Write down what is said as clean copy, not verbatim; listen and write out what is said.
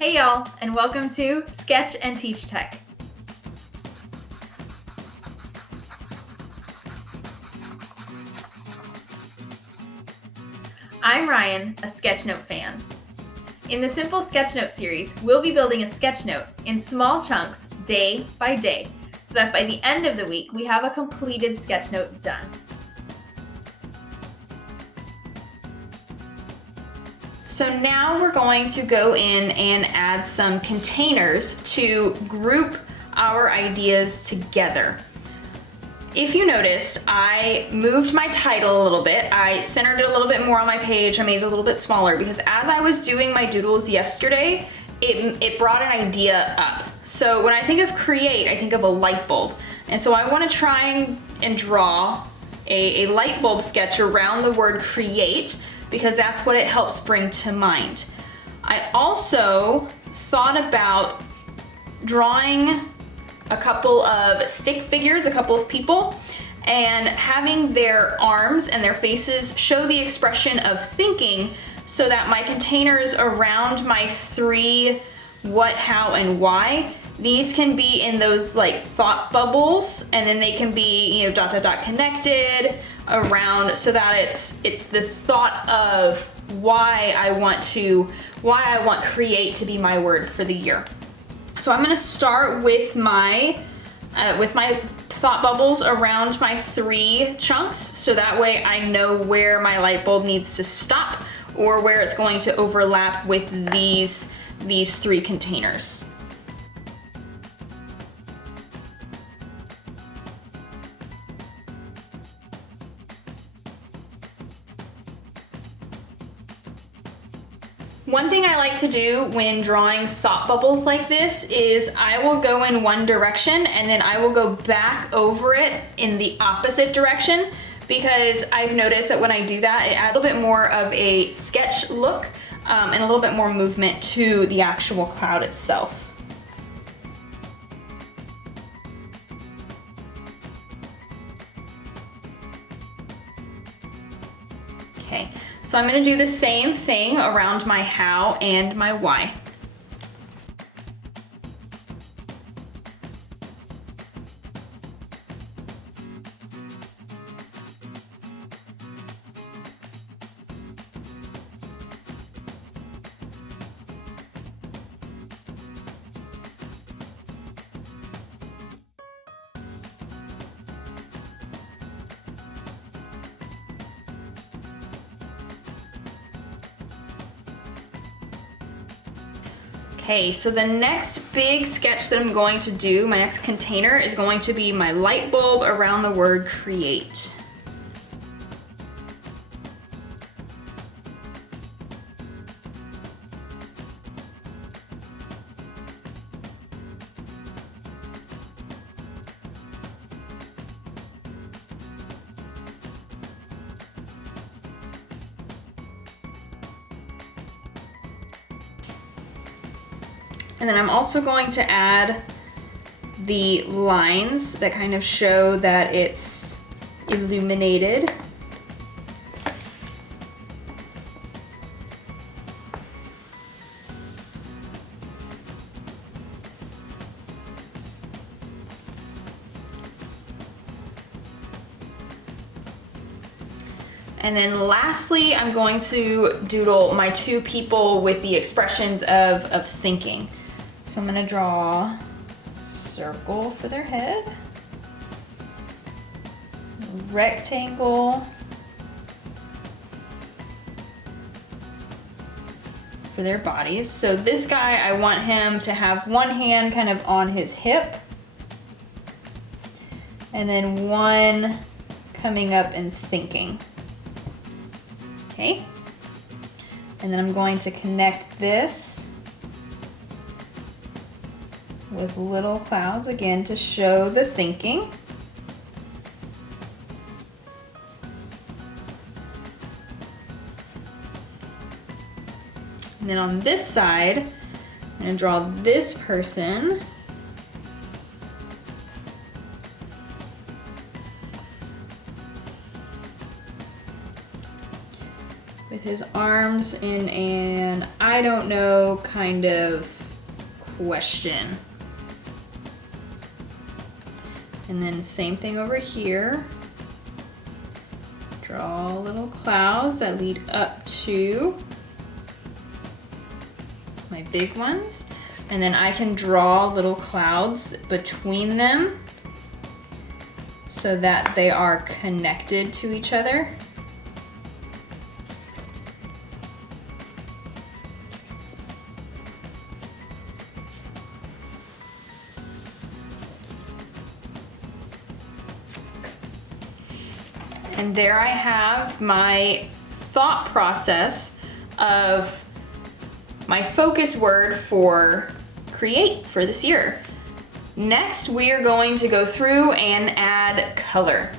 Hey y'all, and welcome to Sketch and Teach Tech. I'm Ryan, a Sketchnote fan. In the Simple Sketchnote series, we'll be building a sketchnote in small chunks day by day, so that by the end of the week, we have a completed sketchnote done. So now we're going to go in and add some containers to group our ideas together. If you noticed, I moved my title a little bit. I centered it a little bit more on my page. I made it a little bit smaller because as I was doing my doodles yesterday, it brought an idea up. So when I think of create, I think of a light bulb. And so I want to try and draw a light bulb sketch around the word create, because that's what it helps bring to mind. I also thought about drawing a couple of stick figures, a couple of people, and having their arms and their faces show the expression of thinking, so that my containers around my three what, how, and why, these can be in those like thought bubbles, and then they can be, dot dot dot connected around, so that it's the thought of why I want create to be my word for the year. So I'm going to start with my thought bubbles around my three chunks, so that way I know where my light bulb needs to stop or where it's going to overlap with these three containers. One thing I like to do when drawing thought bubbles like this is I will go in one direction and then I will go back over it in the opposite direction, because I've noticed that when I do that, it adds a little bit more of a sketch look and a little bit more movement to the actual cloud itself. Okay. So I'm going to do the same thing around my how and my why. Okay, so the next big sketch that I'm going to do, my next container, is going to be my light bulb around the word create. And then I'm also going to add the lines that kind of show that it's illuminated. And then lastly, I'm going to doodle my two people with the expressions of thinking. So I'm going to draw a circle for their head, a rectangle for their bodies. So this guy, I want him to have one hand kind of on his hip, and then one coming up and thinking. Okay, and then I'm going to connect this with little clouds again to show the thinking. And then on this side, I'm going to draw this person with his arms in an I don't know kind of question. And then same thing over here. Draw little clouds that lead up to my big ones. And then I can draw little clouds between them so that they are connected to each other. And there I have my thought process of my focus word for create for this year. Next, we are going to go through and add color.